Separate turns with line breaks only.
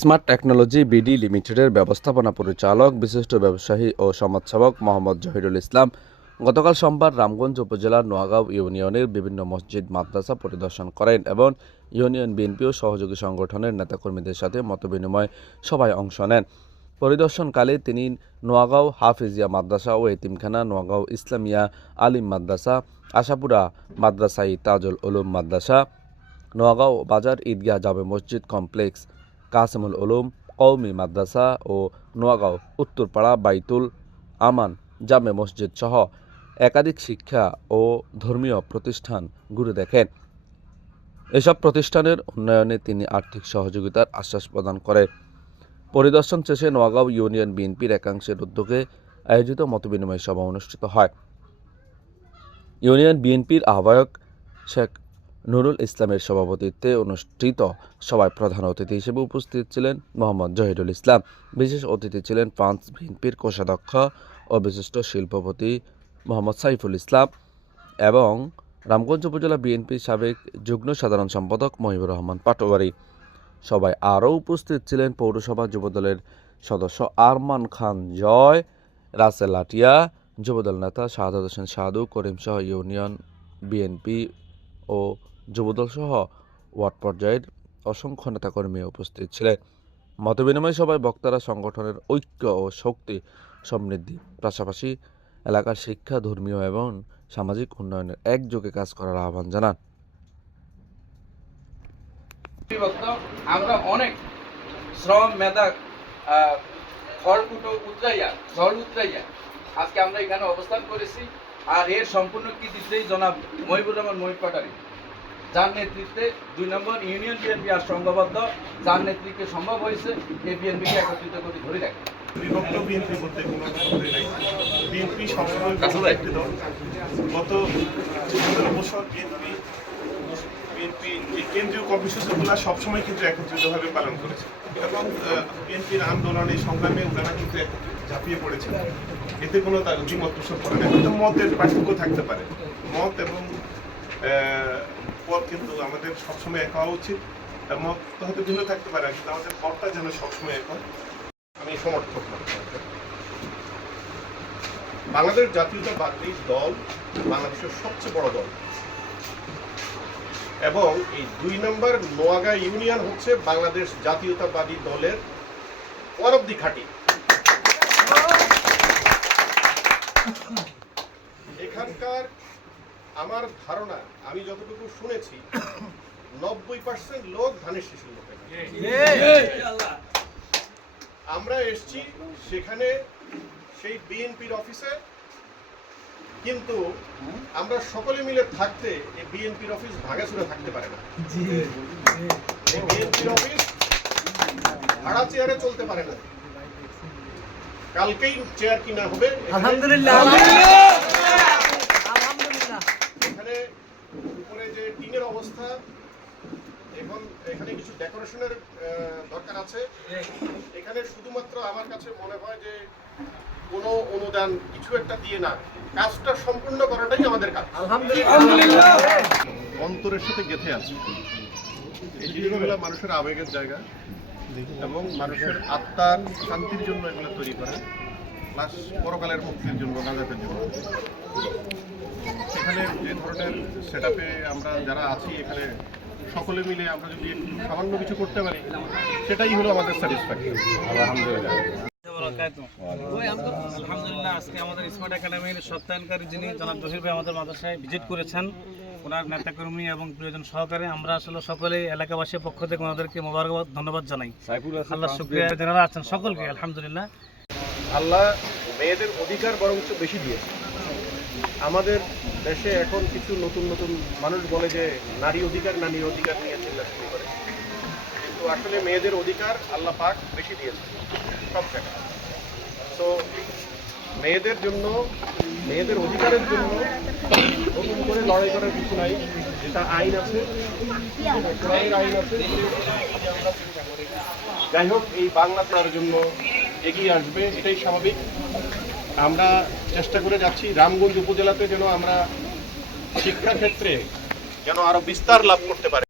Smart technology BD লিমিটেডের ব্যবস্থাপনা পরিচালক, বিশিষ্ট ব্যবসায়ী ও সমাজসেবক মোহাম্মদ জহিরুল ইসলাম গতকাল সোমবার রামগঞ্জ উপজেলার নোয়াগাঁও ইউনিয়নের বিভিন্ন মসজিদ, মাদ্রাসা পরিদর্শন করেন এবং ইউনিয়ন বিএনপি ও সহযোগী সংগঠনের নেতাকর্মীদের সাথে মতবিনিময় সভায় অংশ নেন। পরিদর্শনকালে তিনি নোয়াগাঁও হাফিজিয়া মাদ্রাসা ও এতিমখানা নোয়াগাঁও ইসলামিয়া আলিম মাদ্রাসা, আশাপুরা মাদ্রাসাই তাজুল উলুম মাদ্রাসা নোয়াগাঁও বাজার ঈদগাহ জামে মসজিদ কমপ্লেক্স, কাসেমুল উলুম কৌমি মাদ্রাসা ও নোয়াগাঁও উত্তরপাড়া বাইতুল আমান জামে মসজিদ সহ একাধিক শিক্ষা ও ধর্মীয় প্রতিষ্ঠান ঘুরে দেখেন। এসব প্রতিষ্ঠানের উন্নয়নে তিনি আর্থিক সহযোগিতার আশ্বাস প্রদান করেন। পরিদর্শন শেষে নোয়াগাঁও ইউনিয়ন বিএনপির একাংশের উদ্যোগে আয়োজিত মতবিনিময় সভা অনুষ্ঠিত হয়। ইউনিয়ন বিএনপির আহ্বায়ক শেখ নুরুল ইসলামের সভাপতিত্বে অনুষ্ঠিত সভায় প্রধান অতিথি হিসেবে উপস্থিত ছিলেন মোহাম্মদ জহিরুল ইসলাম। বিশেষ অতিথি ছিলেন ফ্রান্স বিএনপির কোষাধ্যক্ষ ও বিশিষ্ট শিল্পপতি মোহাম্মদ সাইফুল ইসলাম এবং রামগঞ্জ উপজেলা বিএনপির সাবেক যুগ্ম সাধারণ সম্পাদক মহিবুর রহমান পাটোয়ারি। সবাই আরও উপস্থিত ছিলেন পৌরসভা যুবদলের সদস্য আরমান খান জয়, রাসেল লাটিয়া, যুবদল নেতা শাহাদ হোসেন সাধু করিম সহ ইউনিয়ন বিএনপি ও যুবদল সহ ওয়ার্ড পর্যায়ের অসংখ্য নেতাকর্মী উপস্থিত ছিলেন। মতবিনিময় সভায় বক্তারা সংগঠনের ঐক্য ও শক্তি সমৃদ্ধি, পাশাপাশি এলাকার শিক্ষা, ধর্মীয় এবং সামাজিক উন্নয়নের একযোগে কাজ করার আহ্বান জানান।
আমরা অনেক শ্রম মেধা খড়কুটো আজকে আমরা এখানে অবস্থান করেছি। আর এর সম্পূর্ণ জনাব মহিবুর রহমান যার নেতৃত্বে দুই নম্বর ইউনিয়ন বিএনপি আর সংঘবদ্ধ যার নেতৃত্বে সম্ভব হয়েছে এই বিএনপিকে একত্রিত করে ধরে রাখে।
বিভক্ত বিএনপি বলতে কোনো কথাই নাই। বিএনপি সবসময় একটি দল। গত পনেরো বছর বিএনপি বিএনপি এই কেন্দ্রীয় কর্মসূচিগুলো সবসময় কিন্তু একত্রিতভাবে পালন করেছে। এবং বিএনপির আন্দোলন এই সংগ্রামে ওনারা কিন্তু ঝাঁপিয়ে পড়েছে এতে কোনো তার দ্বিমত পোষণ করে না কিন্তু মতের পার্থক্য থাকতে পারে। মত এবং পথ কিন্তু আমাদের সবসময় এক হওয়া উচিত মত হয়তো ভিন্ন থাকতে পারে, কিন্তু আমাদের পথটা যেন সবসময় এক হয় আমি সমর্থক বাংলাদেশ জাতীয়তাবাদী দল বাংলাদেশের সবচেয়ে বড় দল। এবং এই দুই নম্বর নোয়াগা ইউনিয়ন হচ্ছে বাংলাদেশ জাতীয়তাবাদী দলের ওয়ান অফ দি এখানকার আমার ধারণা আমি যতটুকু শুনেছি নব্বই পার্সেন্ট লোক ধানের শিশু লোক আমরা এসছি সেখানে সেই বিএনপির অফিসে কিন্তু আমরা সকলে মিলে থাকতে এই বিএনপির অফিস ভাঙাচুরা থাকতে পারে না। এই বিএনপির অফিস ভাড়া চেয়ারে চলতে পারে না। কালকেই চেয়ার কিনা হবে
আলহামদুলিল্লাহ
এখানে উপরে যে টিনের অবস্থা এখন এখানে কিছু ডেকোরেশনের দরকার আছে। এখানে শুধুমাত্র আমার কাছে মনে হয় যে কোনো অনুদান কিছু একটা দিয়ে না কাজটা সম্পূর্ণ করাটাই আমাদের কাজ।
আলহামদুলিল্লাহ।
অন্তরের সাথে গেঁথে আছে। এই জিনিসগুলো মানুষের আবেগের জায়গা এবং মানুষের আত্মার শান্তির জন্য এগুলো তৈরি করে। প্লাস পরকালের মুক্তির জন্য নাজাতের জন্য এখানে যে ধরনের সেট আমরা যারা আছি এখানে সকলে মিলে আমরা যদি সামান্য কিছু করতে পারি সেটাই হলো আমাদের স্যাটিসফ্যাকশন আলহামদুলিল্লাহ
আলহামদুলিল্লাহ আজকে আমাদের স্মার্ট একাডেমির সত্যায়নকারী যিনি জনাব জহির ভাই আমাদের মাদ্রাসায় ভিজিট করেছেন ওনার নেতাকর্মী এবং প্রিয়জন সহকারে আমরা আসলে সকলে এলাকাবাসীর পক্ষ থেকে ওনাদেরকে মোবারকবাদ ধন্যবাদ জানাই। আল্লাহ শুক্রিয়া। যারা আছেন সকলকে আলহামদুলিল্লাহ।
আল্লাহ মেয়েদের অধিকার বরঞ্চ বেশি দিয়েছে। আমাদের দেশে এখন কিছু নতুন নতুন মানুষ বলে যে নারী অধিকার নারী অধিকার নিয়ে চিন্তা শুরু করে। কিন্তু আসলে মেয়েদের অধিকার আল্লাহ পাক বেশি দিয়েছে সব জায়গায়। তো মেয়েদের জন্য, মেয়েদের অধিকারের জন্য নতুন করে লড়াই করার কিছু নাই, যেটা আইন আছে। আইন আছে যাই হোক, এই বাংলা পড়ার জন্য এগিয়ে আসবে, এটাই স্বাভাবিক। আমরা চেষ্টা করে যাচ্ছি রামগঞ্জ উপজেলাতে যেন আমরা শিক্ষাক্ষেত্রে যেন আরও বিস্তার লাভ করতে পারি।